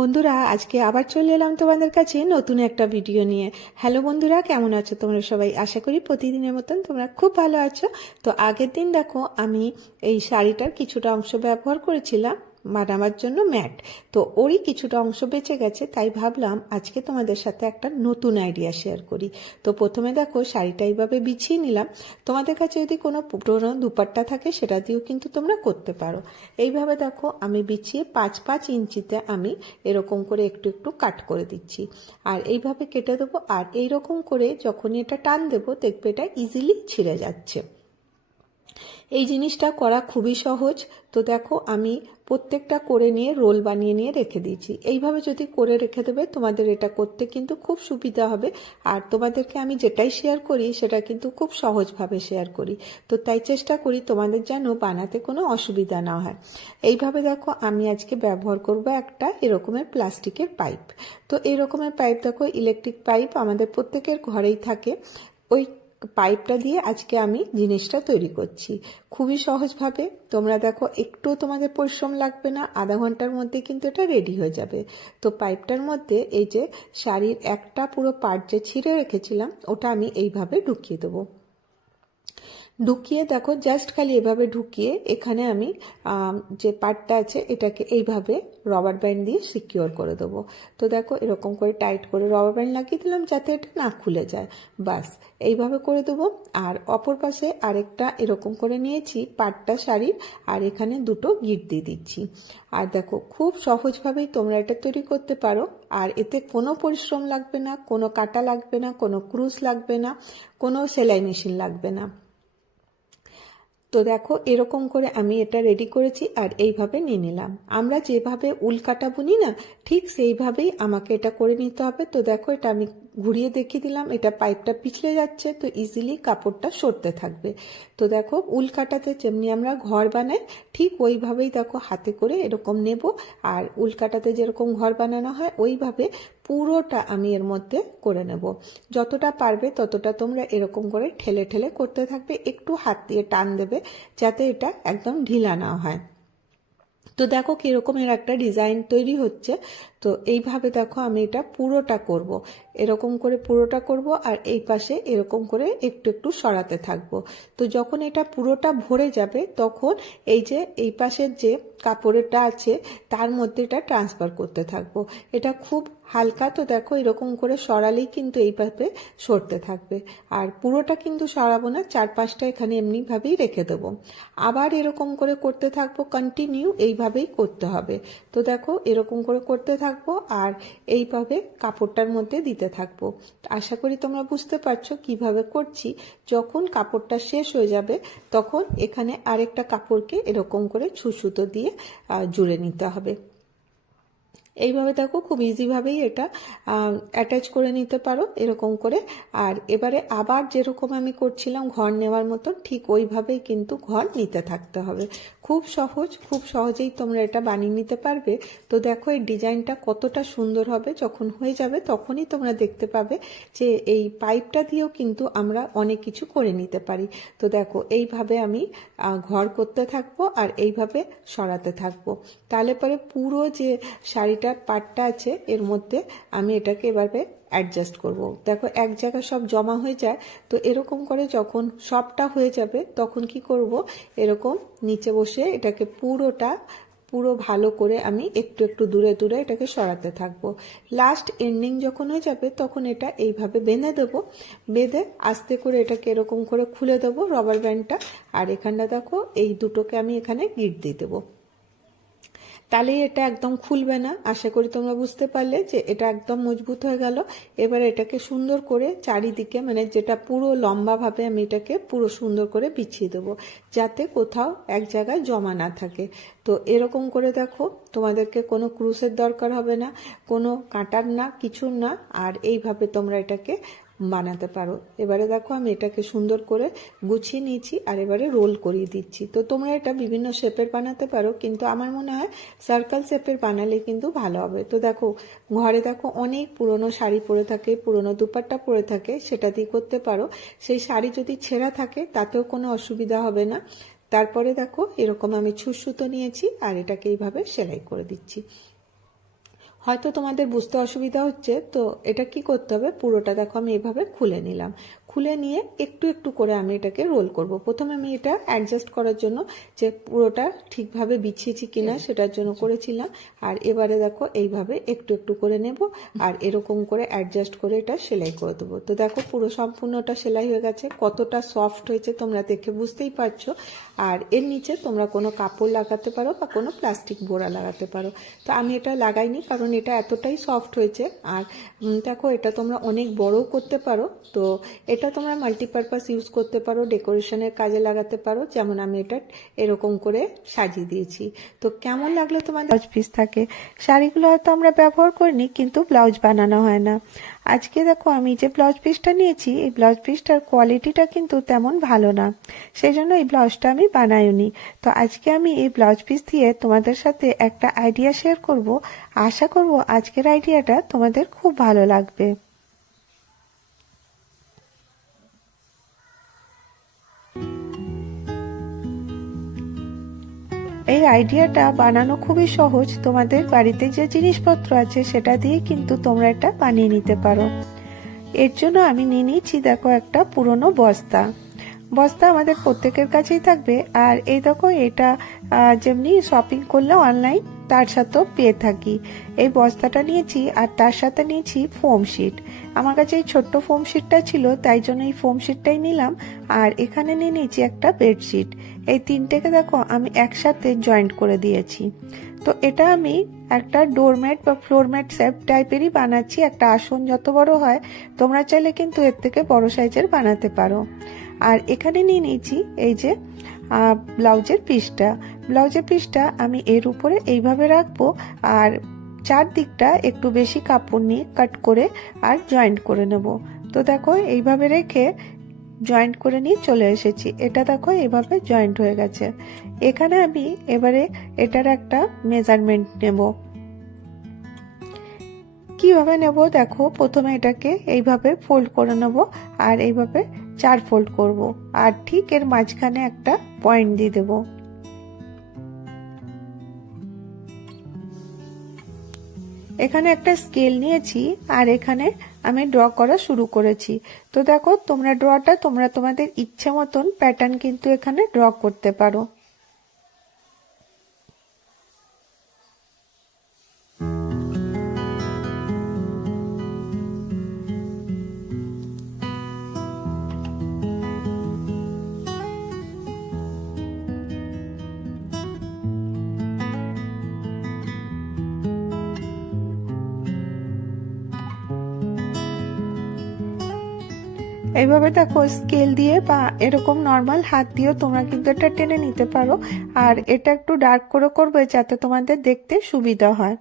বন্ধুরা, আজকে আবার চলে এলাম তোমাদের কাছে নতুন একটা ভিডিও নিয়ে। হ্যালো বন্ধুরা, কেমন আছো তোমরা সবাই? আশা করি প্রতিদিনের মতন তোমরা খুব ভালো আছো। তো আগের দিন দেখো, আমি এই শাড়িটার কিছুটা অংশ ব্যবহার করেছিলাম। বানাবার জন্য ম্যাট। তো ওরই কিছুটা অংশ বেঁচে গেছে, তাই ভাবলাম আজকে তোমাদের সাথে একটা নতুন আইডিয়া শেয়ার করি। তো প্রথমে দেখো, শাড়িটা এইভাবে বিছিয়ে নিলাম। তোমাদের কাছে যদি কোনো পুরোনো দুপাট্টা থাকে, সেটা দিয়েও কিন্তু তোমরা করতে পারো। এইভাবে দেখো, আমি বিছিয়ে পাঁচ পাঁচ ইঞ্চিতে আমি এরকম করে একটু একটু কাট করে দিচ্ছি। আর এইভাবে কেটে দেবো, আর এইরকম করে যখনই এটা টান দেবো, দেখবে এটা ইজিলি ছিঁড়ে যাচ্ছে। এই জিনিসটা করা খুবই সহজ। তো দেখো, আমি প্রত্যেকটা করে নিয়ে রোল বানিয়ে নিয়ে রেখে দিয়েছি। এইভাবে যদি করে রেখে দেবে, তোমাদের এটা করতে কিন্তু খুব সুবিধা হবে। আর তোমাদেরকে আমি যেটাই শেয়ার করি, সেটা কিন্তু খুব সহজভাবে শেয়ার করি। তো তাই চেষ্টা করি তোমাদের যেন বানাতে কোনো অসুবিধা না হয়। এইভাবে দেখো, আমি আজকে ব্যবহার করব একটা এরকমের প্লাস্টিকের পাইপ। তো এই রকমের পাইপ দেখো, ইলেকট্রিক পাইপ আমাদের প্রত্যেকের ঘরেই থাকে। ওই পাইপটা দিয়ে আজকে আমি জিনিসটা তৈরি করছি। খুবই সহজভাবে। তোমরা দেখো, একটু তোমাদের পরিশ্রম লাগবে না, আধা ঘণ্টার মধ্যে কিন্তু এটা রেডি হয়ে যাবে। তো পাইপটার মধ্যে এই যে শাড়ির একটা পুরো পার্ট যে ছিঁড়ে রেখেছিলাম, ওটা আমি এইভাবে ঢুকিয়ে দেবো। ঢুকিয়ে দেখো জাস্ট খালি এভাবে ঢুকিয়ে এখানে আমি যে পার্টটা আছে, এটাকে এইভাবে রবার ব্যান্ড দিয়ে সিকিওর করে দেবো। তো দেখো, এরকম করে টাইট করে রবার ব্যান্ড লাগিয়ে দিলাম যাতে এটা না খুলে যায়। বাস এইভাবে করে দেবো। আর অপর পাশে আরেকটা এরকম করে নিয়েছি পাটটা শাড়ির, আর এখানে দুটো গিট দিয়ে দিচ্ছি। আর দেখো, খুব সহজভাবেই তোমরা এটা তৈরি করতে পারো। আর এতে কোনো পরিশ্রম লাগবে না, কোনো কাটা লাগবে না, কোনো ক্রুজ লাগবে না, কোনো সেলাই মেশিন লাগবে না। তো দেখো, এরকম করে আমি এটা রেডি করেছি আর এইভাবে নিয়ে নিলাম। আমরা যেভাবে উল কাটা বুনি না, ঠিক সেইভাবেই আমাকে এটা করে নিতে হবে। তো দেখো, এটা আমি ঘুরিয়ে দেখিয়ে দিলাম, এটা পাইপটা পিছলে যাচ্ছে, তো ইজিলি কাপড়টা সরতে থাকবে। তো দেখো, উল কাটাতে যেমনি আমরা ঘর বানাই, ঠিক ওইভাবেই দেখো হাতে করে এরকম নেব। আর উল কাটাতে যেরকম ঘর বানানো হয়, ওইভাবে পুরোটা আমি এর মধ্যে করে নেব। যতটা পারবে ততটা তোমরা এরকম করে ঠেলে ঠেলে করতে থাকবে, একটু হাত দিয়ে টান দেবে, যাতে এটা একদম ঢিলা না হয়। তো দেখো কীরকমের একটা ডিজাইন তৈরি হচ্ছে, তো এইভাবে দেখো আমি এটা পুরোটা করব। এরকম করে পুরোটা করব আর এই পাশে এরকম করে একটু একটু সরাতে থাকব। তো যখন এটা পুরোটা ভরে যাবে, তখন এই যে, এই পাশের যে কাপড়েরটা আছে, তার মধ্যে এটা ট্রান্সফার করতে থাকব। এটা খুব হালকা তো দেখো, এরকম করে সরালেই কিন্তু এইভাবে সরতে থাকবে। আর পুরোটা কিন্তু সরাবো না চার পাঁচটা এখানে এমনিভাবেই রেখে দেবো। আবার এরকম করে করতে থাকব কন্টিনিউ এইভাবেই করতে হবে। তো দেখো, এরকম করে করতে থাকব আর এইভাবে কাপড়টার মধ্যে দিতে থাকব। আশা করি তোমরা বুঝতে পারছ কীভাবে করছি। যখন কাপড়টা শেষ হয়ে যাবে, তখন এখানে আরেকটা কাপড়কে এরকম করে ছুসুতো দিয়ে জুড়ে নিতে হবে। এইভাবে দেখো খুব ইজিভাবেই এটা অ্যাটাচ করে নিতে পারো এরকম করে। আর এবারে আবার যেরকম আমি করছিলাম ঘর নেওয়ার মতো ঠিক ওইভাবেই কিন্তু ঘর নিতে থাকতে হবে। খুব সহজ, খুব সহজেই তোমরা এটা বানিয়ে নিতে পারবে। তো দেখো এই ডিজাইনটা কতটা সুন্দর হবে, যখন হয়ে যাবে তখনই তোমরা দেখতে পাবে যে এই পাইপটা দিয়েও কিন্তু আমরা অনেক কিছু করে নিতে পারি। তো দেখো এইভাবে আমি ঘর করতে থাকব আর এইভাবে সরাতে থাকব। তাহলে পরে পুরো যে শাড়িটার পাটটা আছে, এর মধ্যে আমি এটাকে এভাবে অ্যাডজাস্ট করব। দেখো, এক জায়গায় সব জমা হয়ে যায়, তো এরকম করে যখন সবটা হয়ে যাবে, তখন কি করব? এরকম নিচে বসে এটাকে পুরোটা, পুরো ভালো করে আমি একটু একটু দূরে দূরে এটাকে সরাতে থাকব। লাস্ট এন্ডিং যখন হয়ে যাবে, তখন এটা এইভাবে বেঁধে দেবো। বেঁধে আস্তে করে এটাকে এরকম করে খুলে দেবো রবার ব্যান্ডটা আর এখানটা দেখো, এই দুটোকে আমি এখানে গিট দিয়ে দেবো। তাহলেই এটা একদম খুলবে না। আশা করি তোমরা বুঝতে পারলে যে এটা একদম মজবুত হয়ে গেল। এবার এটাকে সুন্দর করে চারিদিকে মানে যেটা পুরো লম্বাভাবে আমি এটাকে পুরো সুন্দর করে বিছিয়ে দেবো, যাতে কোথাও এক জায়গায় জমা না থাকে। তো এরকম করে দেখো, তোমাদেরকে কোনো ক্রুশের দরকার হবে না, কোনো কাটার না, কিছুর না। আর এইভাবে তোমরা এটাকে বানাতে পারো। এবারে দেখো আমি এটাকে সুন্দর করে গুছিয়ে নিয়েছি আর এবারে রোল করিয়ে দিচ্ছি। তো তোমরা এটা বিভিন্ন শেপের বানাতে পারো, কিন্তু আমার মনে হয় সার্কেল শেপের বানালে কিন্তু ভালো হবে। তো দেখো, ঘরে দেখো অনেক পুরনো শাড়ি পরে থাকে, পুরনো দুপাট্টা পরে থাকে, সেটা দিয়ে করতে পারো। সেই শাড়ি যদি ছেঁড়া থাকে, তাতেও কোনো অসুবিধা হবে না। তারপরে দেখো, এরকম আমি ছুসুতো নিয়েছি আর এটাকে এইভাবে সেলাই করে দিচ্ছি। হয়তো তোমাদের বুঝতে অসুবিধা হচ্ছে, তো এটা কি করতে হবে? পুরোটা দেখো, আমি এভাবে খুলে নিলাম। খুলে নিয়ে একটু একটু করে আমি এটাকে রোল করব। প্রথমে আমি এটা অ্যাডজাস্ট করার জন্য যে পুরোটা ঠিকভাবে বিছিয়েছি কিনা সেটার জন্য করেছিলাম। আর এবারে দেখো এইভাবে একটু একটু করে নেব আর এরকম করে অ্যাডজাস্ট করে এটা সেলাই করে দেবো। তো দেখো পুরো সম্পূর্ণটা সেলাই হয়ে গেছে। কতটা সফট হয়েছে তোমরা দেখে বুঝতেই পারছ। আর এর নিচে তোমরা কোনো কাপড় লাগাতে পারো বা কোনো প্লাস্টিক বোড়া লাগাতে পারো। তো আমি এটা লাগাইনি কারণ এটা এতটাই সফট হয়েছে। আর দেখো এটা তোমরা অনেক বড়ও করতে পারো। তো এটা তোমরা মাল্টিপারপাস ইউজ করতে পারো ডেকোরেশনের কাজে লাগাতে পারো। যেমন আমি এটা এরকম করে সাজিয়ে দিয়েছি। তো কেমন লাগল তোমাদের? ব্লাউজ পিস থাকে। শাড়িগুলো হয়তো আমরা ব্যবহার করিনি, কিন্তু ব্লাউজ বানানো হয় না। আজকে দেখো, আমি যে ব্লাউজ পিসটা নিয়েছি, এই ব্লাউজ পিসটার কোয়ালিটিটা কিন্তু তেমন ভালো না। সেই জন্য এই ব্লাউজটা আমি বানাইনি তো আজকে আমি এই ব্লাউজ পিস দিয়ে তোমাদের সাথে একটা আইডিয়া শেয়ার করব। আশা করব আজকের আইডিয়াটা তোমাদের খুব ভালো লাগবে। এই আইডিয়াটা বানানো খুবই সহজ। তোমাদের বাড়িতে যে জিনিসপত্র আছে সেটা দিয়ে কিন্তু তোমরা এটা বানিয়ে নিতে পারো। এর জন্য আমি নিয়ে নিয়েছি দেখো একটা পুরনো বস্তা। বস্তা আমাদের প্রত্যেকের কাছেই থাকবে। আর এই দেখো এটা যেমনি শপিং করলে অনলাইন তার সাথেও পেয়ে থাকি। এই বস্তাটা নিয়েছি আর তার সাথে নিয়েছি ফোম শিট আমার কাছে এই ছোট্ট ফোম শিটটা ছিল, তাই জন্য এই ফোম শিটটাই নিলাম। আর এখানে নিয়ে নিয়েছি একটা বেডশিট এই তিনটেকে দেখো, আমি একসাথে জয়েন্ট করে দিয়েছি। তো এটা আমি একটা ডোরম্যাট বা ফ্লোরম্যাট সেপ টাইপেরই বানাচ্ছি। একটা আসন যত বড় হয়, তোমরা চাইলে কিন্তু এর থেকে বড় সাইজের বানাতে পারো। আর এখানে নিয়ে নিয়েছি এই যে ব্লাউজের পিসটা। ব্লাউজের পিসটা আমি এর উপরে এইভাবে রাখব আর চারদিকটা একটু বেশি কাপড় নিয়ে কাট করে আর জয়েন্ট করে নেব। তো দেখো, এইভাবে রেখে জয়েন্ট করে নিয়ে চলে এসেছি। এটা দেখো, এইভাবে জয়েন্ট হয়ে গেছে। এখানে আমি এবারে এটার একটা মেজারমেন্ট নেব। কীভাবে নেব? দেখো, প্রথমে এটাকে এইভাবে ফোল্ড করে নেব আর এইভাবে চার ফোল্ড করব। আর ঠিক এর মাঝখানে একটা পয়েন্ট দিয়ে দেব। এখানে একটা স্কেল নিয়েছি, আর এখানে আমি ড্র করা শুরু করেছি। তো দেখো, তোমরা ড্রটা তোমরা তোমাদের ইচ্ছে মতন প্যাটার্ন কিন্তু এখানে ড্র করতে পারো। এইভাবে দেখো স্কেল দিয়ে বা এরকম নর্মাল হাত দিয়েও তোমরা কিন্তু এটা টেনে নিতে পারো। আর এটা একটু ডার্ক করে করবে যাতে তোমাদের দেখতে সুবিধা হয়।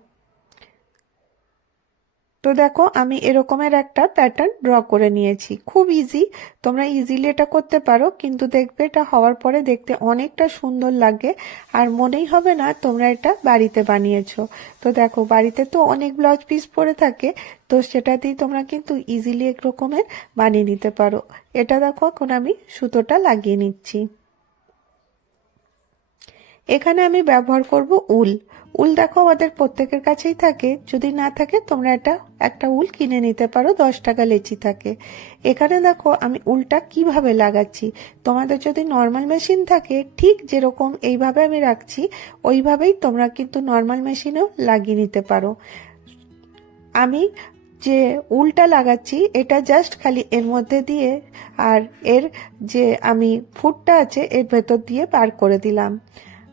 তো দেখো, আমি এরকমের একটা প্যাটার্ন ড্র করে নিয়েছি। খুব ইজি তোমরা ইজিলি এটা করতে পারো, কিন্তু দেখবে এটা হওয়ার পরে দেখতে অনেকটা সুন্দর লাগে, আর মনেই হবে না তোমরা এটা বাড়িতে বানিয়েছো। তো দেখো, বাড়িতে তো অনেক ব্লাউজ পিস পরে থাকে, তো সেটা দিয়ে তোমরা কিন্তু ইজিলি এক রকমের বানিয়ে নিতে পারো। এটা দেখো, এখন আমি সুতোটা লাগিয়ে নিচ্ছি। এখানে আমি ব্যবহার করব উল। উল দেখো আমাদের প্রত্যেকের কাছেই থাকে। যদি না থাকে, তোমরা এটা একটা উল কিনে নিতে পারো, দশ টাকা লেচি থাকে। এখানে দেখো, আমি উলটা কীভাবে লাগাচ্ছি? তোমাদের যদি নর্মাল মেশিন থাকে, ঠিক যেরকম এইভাবে আমি রাখছি, ওইভাবেই তোমরা কিন্তু নর্মাল মেশিনেও লাগিয়ে নিতে পারো। আমি যে উলটা লাগাচ্ছি, এটা জাস্ট খালি এর মধ্যে দিয়ে আর এর যে আমি ফুটটা আছে, এর ভেতর দিয়ে পার করে দিলাম।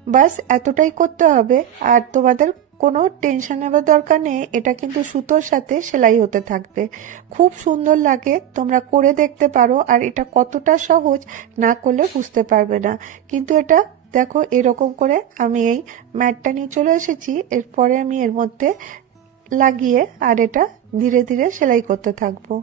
বাস, এতটাই করতে হবে। আর তোমাদের কোনো টেনশন নেওয়ার দরকার নেই। এটা কিন্তু সুতোর সাথে সেলাই হতে থাকবে। খুব সুন্দর লাগে। তোমরা করে দেখতে পারো। আর এটা কতটা সহজ না করলে বুঝতে পারবে না। কিন্তু এটা, দেখো, এরকম করে আমি এই ম্যাটটা নিয়ে চলে এসেছি। এরপরে আমি এর মধ্যে লাগিয়ে আর এটা ধীরে ধীরে সেলাই করতে থাকব।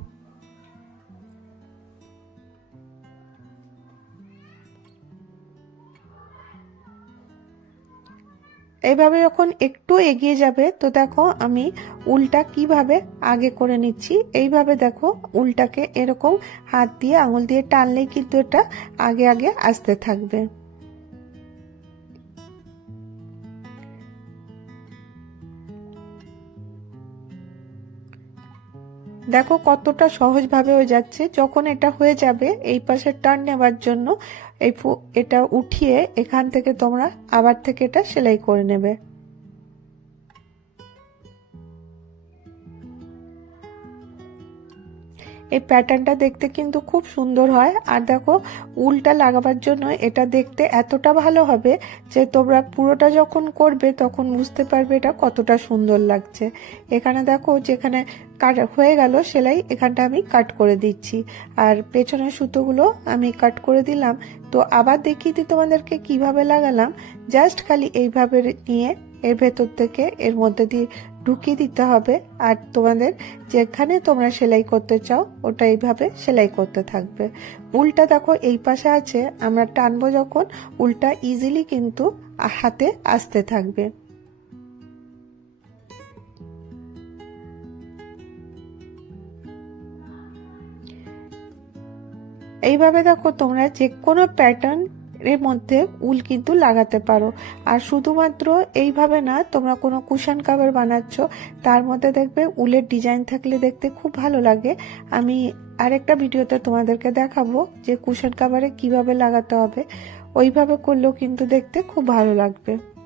এইভাবে যখন একটু এগিয়ে যাবে, তো দেখো আমি উলটা কীভাবে আগে করে নিচ্ছি। এইভাবে দেখো উলটাকে এরকম হাত দিয়ে, আঙুল দিয়ে টানলেই কিন্তু এটা আগে আগে আসতে থাকবে। দেখো কতটা সহজভাবে হয়ে যাচ্ছে। যখন এটা হয়ে যাবে, এই পাশে টার্ন নেওয়ার জন্য এই এটা উঠিয়ে এখান থেকে তোমরা আবার থেকে এটা সেলাই করে নেবে। এই প্যাটার্নটা দেখতে কিন্তু খুব সুন্দর হয়। আর দেখো, উলটা লাগাবার জন্য এটা দেখতে এতটা ভালো হবে যে তোমরা পুরোটা যখন করবে তখন বুঝতে পারবে এটা কতটা সুন্দর লাগছে। এখানে দেখো, যেখানে কাট হয়ে গেল সেলাই, এখানটা আমি কাট করে দিচ্ছি। আর পেছনের সুতোগুলো আমি কাট করে দিলাম। তো আবার দেখিয়ে দিই তোমাদেরকে কীভাবে লাগালাম। জাস্ট খালি এইভাবে নিয়ে এর ভেতর থেকে এর মধ্যে দিয়ে ঢুকিয়ে দিতে হবে। আর তোমাদের যেখানে তোমরা সেলাই করতে চাও, ওটা এইভাবে সেলাই করতে থাকবে। উলটা দেখো এই পাশে আছে। আমরা টানবো যখন, উলটা ইজিলি কিন্তু হাতে আসতে থাকবে। এইভাবে দেখো তোমরা যে কোনো প্যাটার্ন এর মধ্যে উল কিন্তু লাগাতে পারো। আর শুধুমাত্র এইভাবে না, তোমরা কোনো কুশান কাভার বানাচ্ছ, তার মধ্যে দেখবে উলের ডিজাইন থাকলে দেখতে খুব ভালো লাগে। আমি আরেকটা ভিডিওতে তোমাদেরকে দেখাবো যে কুশন কাভারে কীভাবে লাগাতে হবে। ওইভাবে করলেও কিন্তু দেখতে খুব ভালো লাগবে।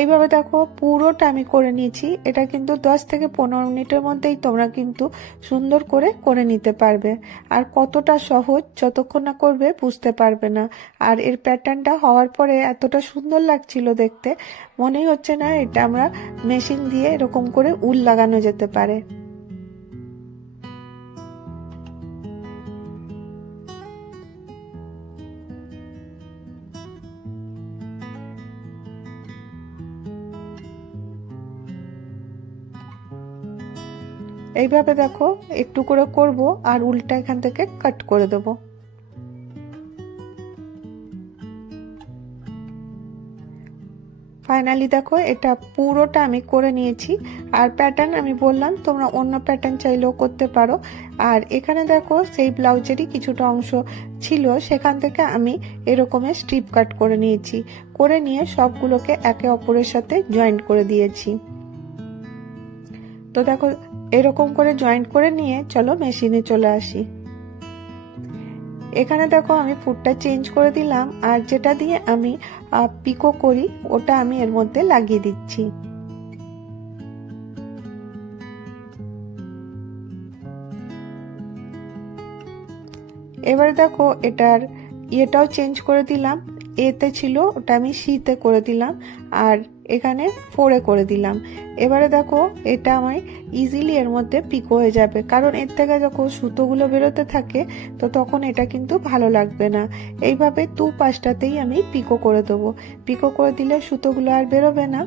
এইভাবে দেখো পুরোটা আমি করে নিয়েছি। এটা কিন্তু দশ থেকে পনেরো মিনিটের মধ্যেই তোমরা কিন্তু সুন্দর করে করে নিতে পারবে। আর কতটা সহজ যতক্ষণ না করবে বুঝতে পারবে না। আর এর প্যাটার্নটা হওয়ার পরে এতটা সুন্দর লাগছিল দেখতে, মনেই হচ্ছে না এটা আমরা মেশিন দিয়ে এরকম করে উল লাগানো যেতে পারে। এইভাবে দেখো, একটু করে করব আর উল্টা এখান থেকে কাট করে দেবো। ফাইনালি দেখো, এটা পুরোটা আমি করে নিয়েছি। আর প্যাটার্ন আমি বললাম, তোমরা অন্য প্যাটার্ন চাইলেও করতে পারো। আর এখানে দেখো, সেই ব্লাউজেরই কিছুটা অংশ ছিল, সেখান থেকে আমি এরকমের স্ট্রিপ কাট করে নিয়েছি। করে নিয়ে সবগুলোকে একে অপরের সাথে জয়েন্ট করে দিয়েছি। তো দেখো এরকম করে জয়েন্ট করে নিয়ে চলো মেশিনে চলে আসি। এখানে দেখো আমি ফুডটা চেঞ্জ করে দিলাম আর যেটা দিয়ে আমি পিকো করি, ওটা আমি এর মধ্যে লাগিয়ে দিচ্ছি। এবারে দেখো এটার ইয়েটাও চেঞ্জ করে দিলাম। এতে ছিল, ওটা আমি শীতে করে দিলাম। আর এখানে ফোরে করে দিলাম। এবারে দেখো, এটা আমার ইজিলি এর মধ্যে পিক হয়ে যাবে। কারণ এর থেকে যখন সুতোগুলো বেরোতে থাকে, তো তখন এটা কিন্তু ভালো লাগবে না। এইভাবে দু পাশটাতেই আমি পিকো করে দেবো। পিকো করে দিলে সুতোগুলো আর বেরোবে না।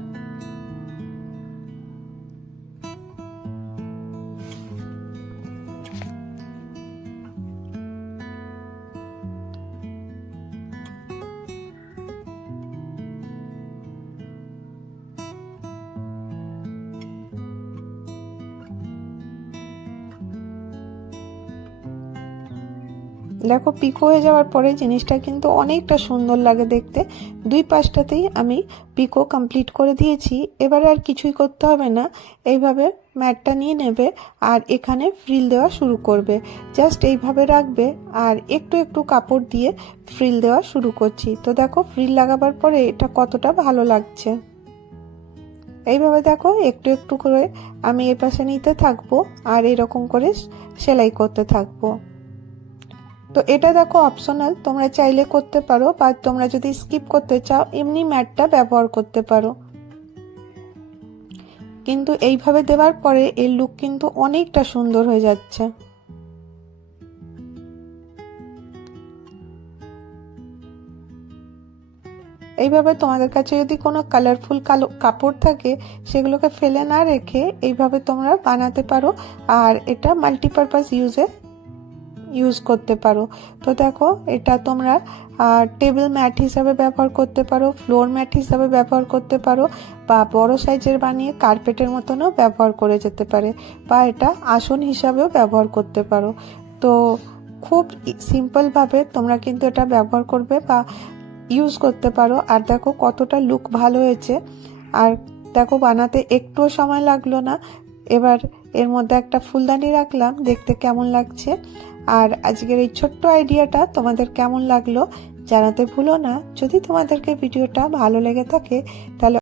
দেখো পিকো হয়ে যাওয়ার পরে জিনিসটা কিন্তু অনেকটা সুন্দর লাগে দেখতে। দুই পাশটাতেই আমি পিকো কমপ্লিট করে দিয়েছি। এবারে আর কিছুই করতে হবে না। এইভাবে ম্যাটটা নিয়ে নেবে আর এখানে ফ্রিল দেওয়া শুরু করবে। জাস্ট এইভাবে রাখবে আর একটু একটু কাপড় দিয়ে ফ্রিল দেওয়া শুরু করছি। তো দেখো ফ্রিল লাগাবার পরে এটা কতটা ভালো লাগছে। এইভাবে দেখো, একটু একটু করে আমি এ পাশে নিতে থাকব আর এরকম করে সেলাই করতে থাকব। তো এটা দেখো অপশনাল তোমরা চাইলে করতে পারো, বা তোমরা যদি স্কিপ করতে চাও, এমনি ম্যাটটা ব্যবহার করতে পারো। কিন্তু এইভাবে দেওয়ার পরে এর লুক কিন্তু অনেকটা সুন্দর হয়ে যাচ্ছে। এইভাবে তোমাদের কাছে যদি কোনো কালারফুল কালো কাপড় থাকে, সেগুলোকে ফেলে না রেখে এইভাবে তোমরা বানাতে পারো, আর এটা মাল্টিপারপাস ইউজে ইউজ করতে পারো। তো দেখো, এটা তোমরা টেবিল ম্যাট হিসাবে ব্যবহার করতে পারো ফ্লোর ম্যাট হিসাবে ব্যবহার করতে পারো, বা বড় সাইজের বানিয়ে কার্পেটের মতনও ব্যবহার করে যেতে পারে, বা এটা আসন হিসাবেও ব্যবহার করতে পারো। তো খুব সিম্পলভাবে তোমরা কিন্তু এটা ব্যবহার করবে বা ইউজ করতে পারো। আর দেখো কতটা লুক ভালো হয়েছে। আর দেখো বানাতে একটুও সময় লাগল না। এবার এর মধ্যে একটা ফুলদানি রাখলাম, দেখতে কেমন লাগছে। আর আজকের এই ছোট্ট আইডিয়াটা তোমাদের কেমন লাগল জানাতে ভুলো না। যদি তোমাদেরকে ভিডিওটা ভালো লেগে থাকে, তাহলে